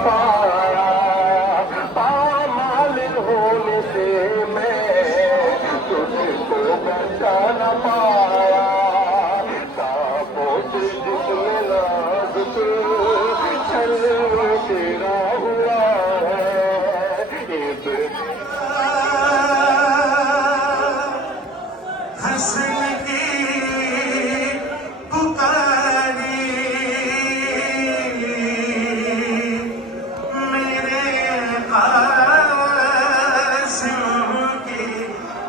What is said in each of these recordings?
पाया, पामाल होने से मैं तुझको बचा न पाया। ताबूत जिसमें नाज से छल तेरा हुआ है, हसन की पुकारी मेरे कासिम की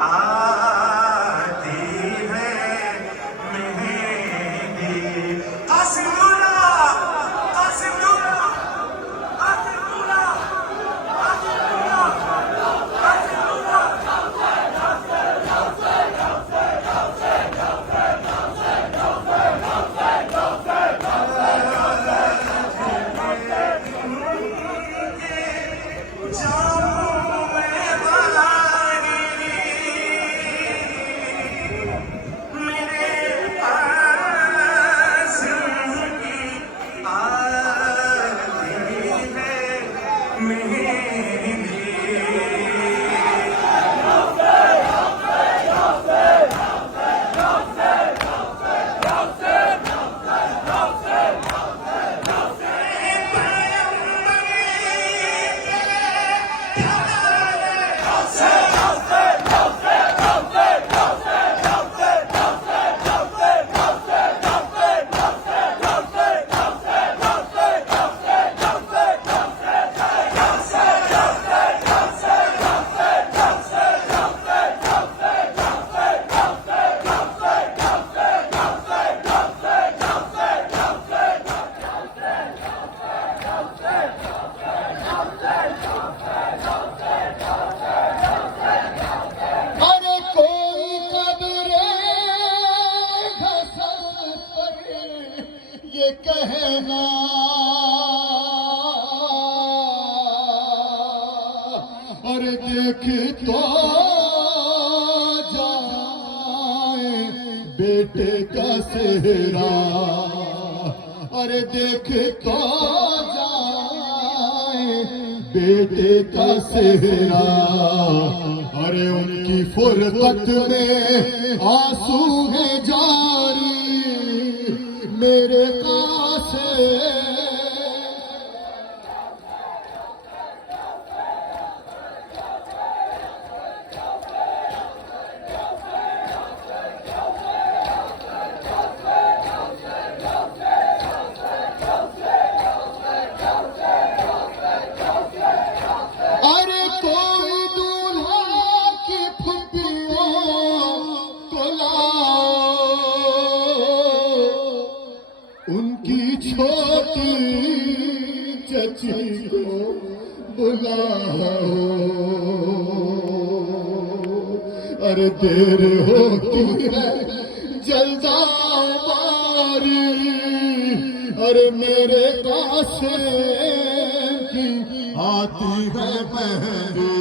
आती है मेहंदी। कासिमुल्ला, कासिमुल्ला, कासिमुल्ला, कासिमुल्ला, कासिमुल्ला। ये कहना और देख तो जाए बेटे का सेहरा, अरे देख तो जाए बेटे का सेहरा। अरे उनकी फुरकत में आंसू है जारी मेरे कासे। अरे कोई दूल्हा की फुफियों को लाओ, उनकी छोटी चची को बुलाओ। अरे देर होती है जल्दा बारी, अरे मेरे कासे की आती है मेहंदी।